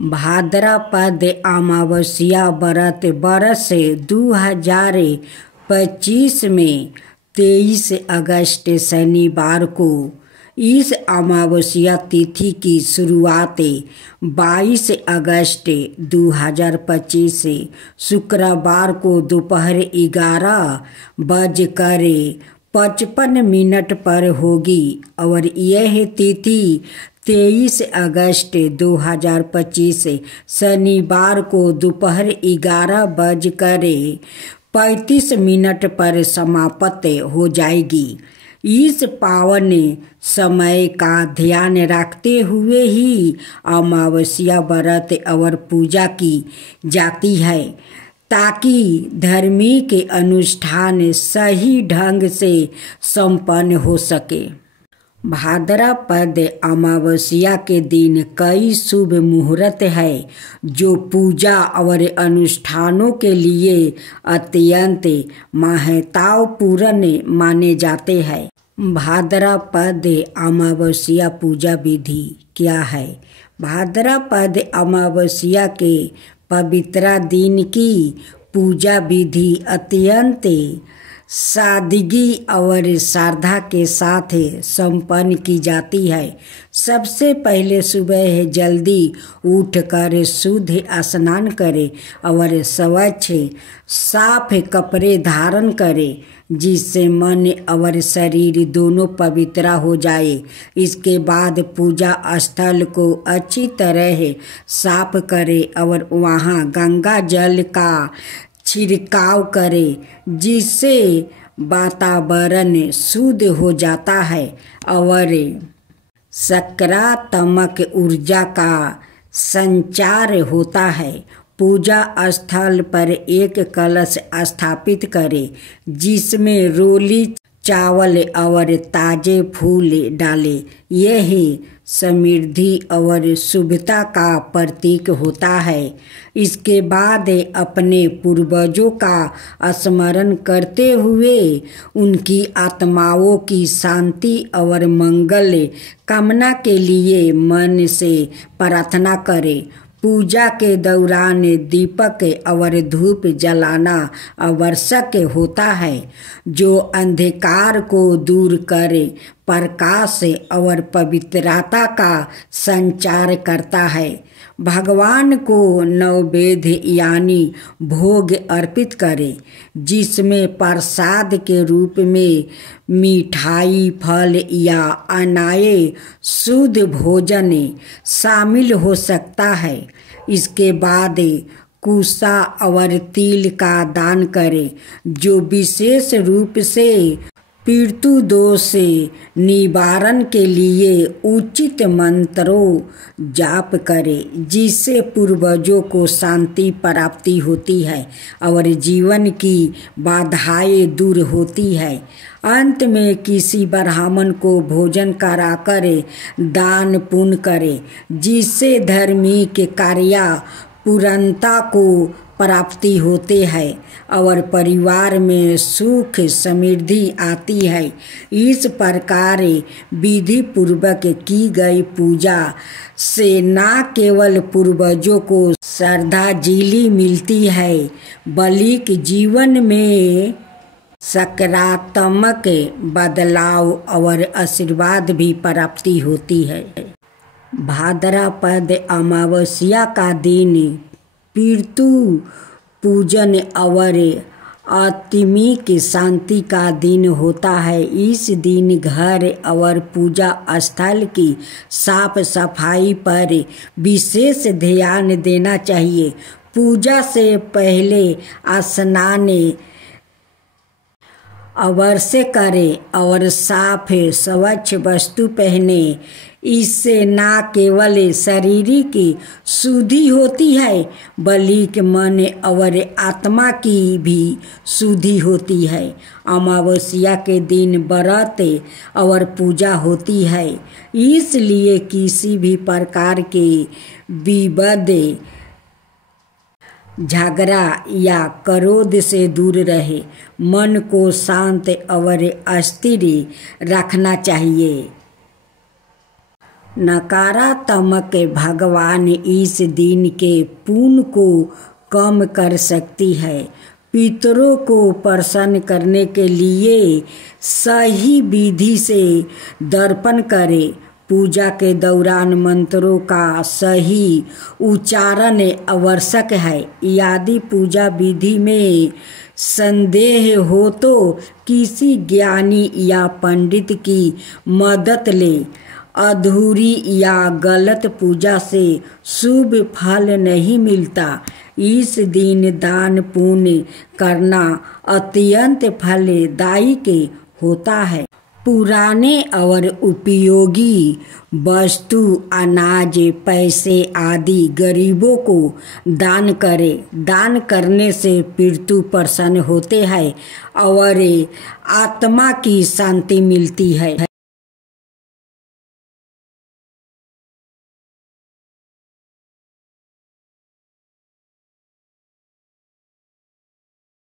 भाद्रपद अमावस्या व्रत वर्ष 2025 में 23 अगस्त शनिवार को इस अमावस्या तिथि की शुरुआत 22 अगस्त 2025 से शुक्रवार को दोपहर 11:55 पर होगी और यह तिथि 23 अगस्त 2025 शनिवार को दोपहर 11:35 पर समाप्त हो जाएगी। इस पावन समय का ध्यान रखते हुए ही अमावस्या व्रत और पूजा की जाती है ताकि धार्मिक अनुष्ठान सही ढंग से संपन्न हो सके। भाद्रपद अमावस्या के दिन कई शुभ मुहूर्त है जो पूजा और अनुष्ठानों के लिए अत्यंत महत्वपूर्ण माने जाते हैं। भाद्रपद अमावस्या पूजा विधि क्या है? भाद्रपद अमावस्या के पवित्र दिन की पूजा विधि अत्यंत सादगी और श्रद्धा के साथ संपन्न की जाती है। सबसे पहले सुबह जल्दी उठकर शुद्ध स्नान करें और स्वच्छ साफ कपड़े धारण करें जिससे मन और शरीर दोनों पवित्र हो जाए। इसके बाद पूजा स्थल को अच्छी तरह साफ करें और वहाँ गंगा जल का छिड़काव करें जिससे वातावरण शुद्ध हो जाता है और सकारात्मक ऊर्जा का संचार होता है। पूजा स्थल पर एक कलश स्थापित करें जिसमें रोली चावल और ताजे फूल डालें। यह समृद्धि और शुभता का प्रतीक होता है। इसके बाद अपने पूर्वजों का स्मरण करते हुए उनकी आत्माओं की शांति और मंगल कामना के लिए मन से प्रार्थना करें। पूजा के दौरान दीपक और धूप जलाना आवश्यक होता है जो अंधकार को दूर करे, प्रकाश और पवित्रता का संचार करता है। भगवान को नैवेद्य यानी भोग अर्पित करें जिसमें प्रसाद के रूप में मिठाई, फल या अन्य शुद्ध भोजन शामिल हो सकता है। इसके बाद कुशा और तिल का दान करें जो विशेष रूप से पितृ दोष निवारण के लिए उचित मंत्रों जाप करें जिससे पूर्वजों को शांति प्राप्ति होती है और जीवन की बाधाएं दूर होती है। अंत में किसी ब्राह्मण को भोजन कराकर दान पुण्य करें जिससे धार्मिक कार्य पूर्णता को प्राप्ति होते हैं और परिवार में सुख समृद्धि आती है। इस प्रकार विधि पूर्वक की गई पूजा से न केवल पूर्वजों को श्रद्धांजलि मिलती है बल्कि जीवन में सकारात्मक बदलाव और आशीर्वाद भी प्राप्ति होती है। भाद्रपद अमावस्या का दिन पितृ पूजन और आत्मिक शांति का दिन होता है। इस दिन घर और पूजा स्थल की साफ सफाई पर विशेष ध्यान देना चाहिए। पूजा से पहले स्नान अवश्य करें और साफ स्वच्छ वस्तु पहने। इससे न केवल शरीर की शुद्धि होती है बल्कि मन और आत्मा की भी शुद्धि होती है। अमावस्या के दिन व्रत और पूजा होती है इसलिए किसी भी प्रकार के विवाद, झगड़ा या क्रोध से दूर रहे। मन को शांत और स्थिर रखना चाहिए। नकारात्मक भगवान इस दिन के पुण्य को कम कर सकती है। पितरों को प्रसन्न करने के लिए सही विधि से दर्पण करें। पूजा के दौरान मंत्रों का सही उच्चारण आवश्यक है। यदि पूजा विधि में संदेह हो तो किसी ज्ञानी या पंडित की मदद लें। अधूरी या गलत पूजा से शुभ फल नहीं मिलता। इस दिन दान पुण्य करना अत्यंत फलदायी होता है। पुराने और उपयोगी वस्तु, अनाज, पैसे आदि गरीबों को दान करें। दान करने से पितृ प्रसन्न होते हैं और आत्मा की शांति मिलती है।